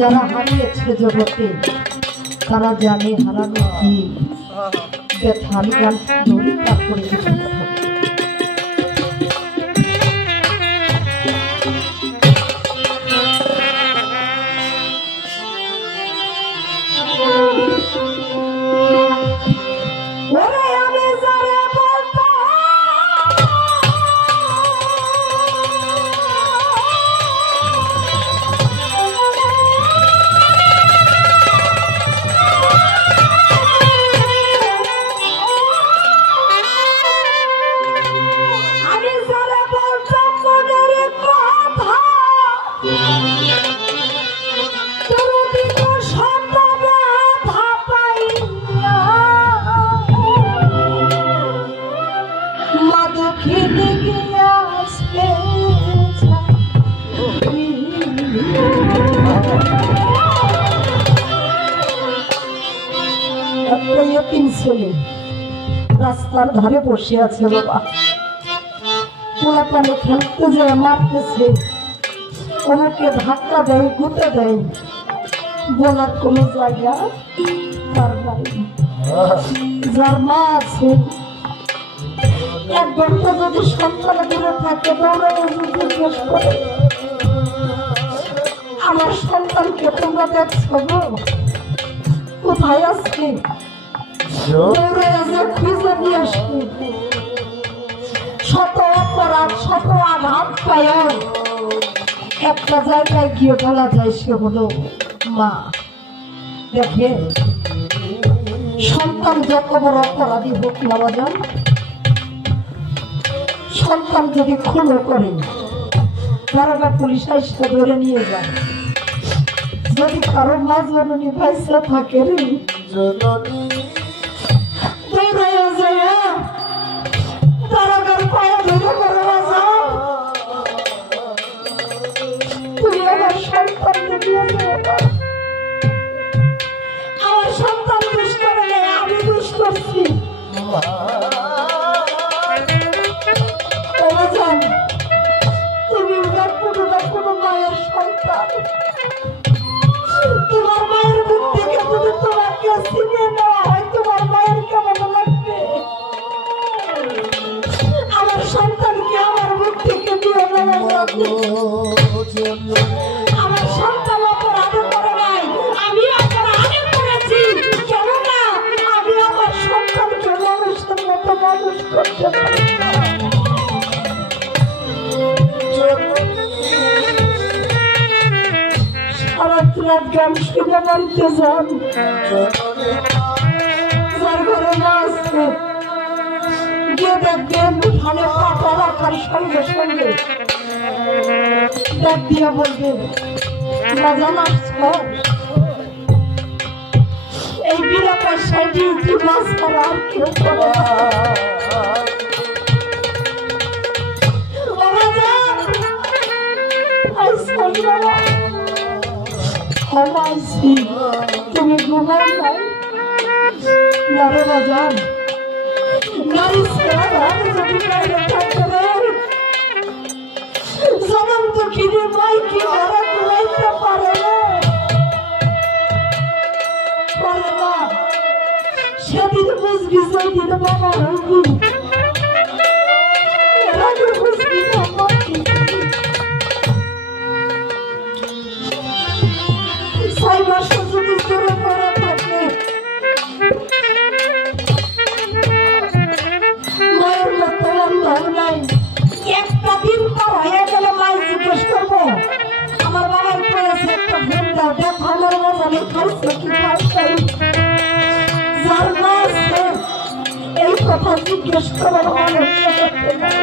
যারা হারিয়েছে জগতে তারা জানে হারানো কি ব্যথা। গান ধরে তারপরে কিছু কথা রাস্তার ধারে বসে আছে বাবা, পোলাপানে খেলতে যায় মারতেছে, ওনাকে ধাক্কা দেয় গুঁতে দেয়, বলার কোনো জায়গা তার নাই। যার মা আছে 1 ঘন্টা যদি সন্তান দূরে থাকে দৌড়ায় জিজ্ঞেস করে আমার সন্তানকে তোমরা দেখছো গো কোথায় আজকে, খুঁজে নিয়ে আসি। শত অপরাধ শত আঘাত পায় একটা জায়গায় গিয়ে বলা যায় সে হলো মা। দেখে সন্তান যত বড় অপরাধী হোক না বাজান, সন্তান যদি খুনও করে তারা পুলিশ এসে ধরে নিয়ে যায়। যদি কারো মা জননী পয়সা থাকে আমার সন্তান দুষ করে আমি দুষ করছি, তুমি কোনো মায়ের সন্তান, তোমার মায়ের মুখ থেকে যদি তোমাকে ছিনিয়ে নেওয়া হয় তোমার মায়ের কেমন লাগবে? আমার সন্তানকে আমার মুখ থেকে দিয়ে নেওয়া, আমার সন্তান অপরাধ করে নাই, আমি অপরাধ করেছি। কেননা আমি আমার সন্তানকে মানুষের মতো মানুষ করতে পারি। সারাত গান শুনে বাড়িতে যান, যার ঘরে মাছ গিয়ে দেখবেন উঠানে পাতা রাখার সঙ্গে সঙ্গে ডাক দিয়ে বলবেন বাজান আসছো, এই বিনা পয়সায় ডিউটি মাছ করা আর কেউ করে তুমি ঘুমাই নাই নারে বাজান, নারী জনম দুঃখিনী মাই কি ঘরে ঘুমাইতে পারে না, সেদিন বুঝবি যেদিন বাবা হইবি, এর আগে বুঝবি না। 6 মাস যদি দূরে পড়ে থাকে মায়ের মতো অন্ধ নাই। একটা দিন পর হয়ে গেলে মায়ের জিজ্ঞেস করবো আমার বাবার কয়েছে একটা ফোন দাও, দেখো আমার বাজারে খাইছে কি খাই। যার মা আছে এই কথা জিজ্ঞেস করার মানুষ করতে নাই।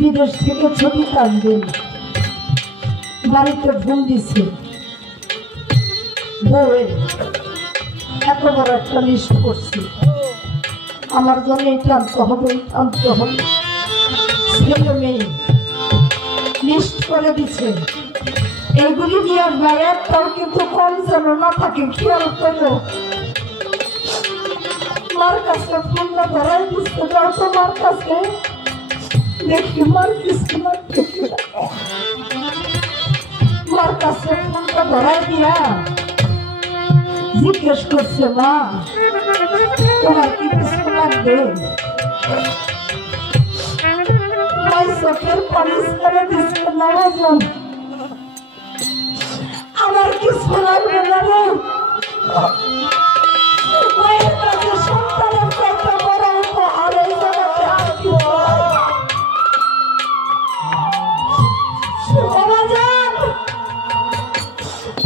বিদেশ থেকে ছবি টানবেন, বাড়িতে ফোন দিচ্ছে বউয়ের এত বড় একটা লিস্ট করছি, আমার জন্য এই টানতে হবে, টানতে হবে। ছেলে মেয়ে লিস্ট করে দিচ্ছে, এইগুলি নিয়ে আসবে, একটাও কিন্তু কম যেন না থাকে, খেয়াল করবো। মার কাছে ফোনটা ধরাই দিচ্ছে, যাও তো মার কাছে দেখি মার কিছু মার কাছে ফোনটা ধরাই দিয়া জিজ্ঞেস করছে, মা তোমার কি কিছু লাগবে? চোখের পানি ছেড়ে দিচ্ছে, না আমার কিছু লাগবে না রে। সন্তানের চাইতে বড় উপহার এই জগতে আর কিছু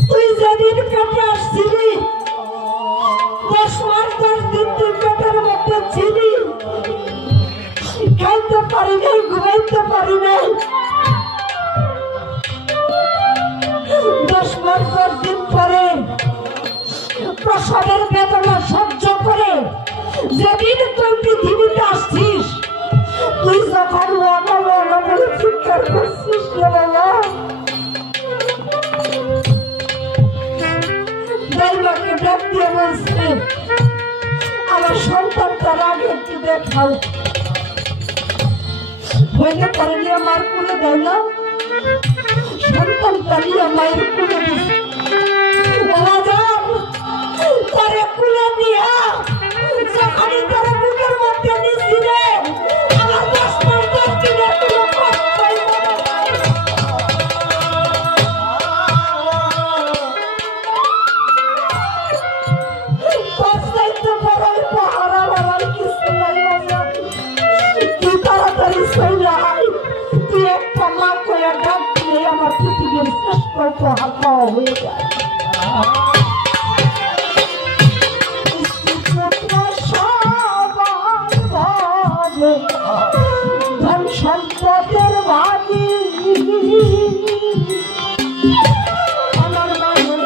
তুই যেদিন পেটে আসছিলি, 10 মাস 10 দিন তুই পেটের মধ্যে ছিলি, খাইতে পারি নাই, ঘুমাইতে পারি নাই। 10 মাস 10 দিন পরে প্রসবের বেদনা সহ্য করে যেদিন তুই পৃথিবীতে আসছিস, তুই যখন বলে চিৎকার করছিস, মাকে ডাক দিয়ে বলছে, আমার সন্তানটার আগে একটু দেখাও। হইতে পারে নিয়ে মার কুলে দেয় না, সন্তানটা নিয়ে মায়ের কুলে দিচ্ছে, তারে কুলে দিয়া যখনই তারা বুকের মধ্যে নিচ্ছিলে, আমার 10 মাস 10 দিনের কোনো কষ্টই মনে নাই। কষ্টাইতে বড়ই পাহারা বাবার কিছু নাই বাবা। তুই তাড়াতাড়ি চলে আয়, তুই একটা মা কইয়া ডাক দিলে আমার পৃথিবীর শ্রেষ্ঠ উপহার পাওয়া হয়ে যায়। ধন সম্পদের ভাগী আমার মাঝে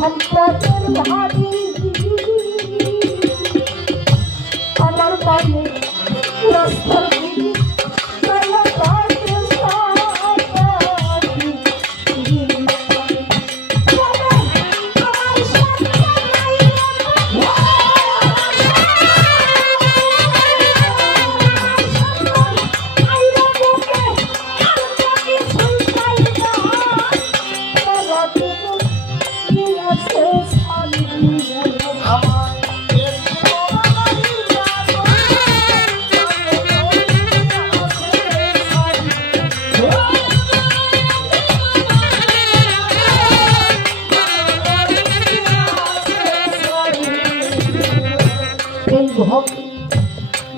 সম্পদের ভাবি আমার বাড়ি রাস্তার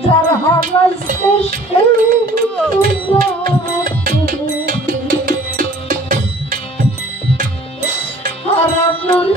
যার হারাইছে হারানোর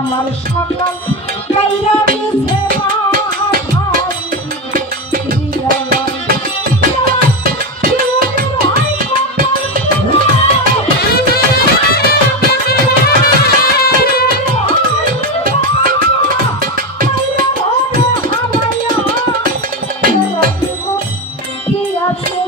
আমার সকাল কাইরা দিছে কি আছে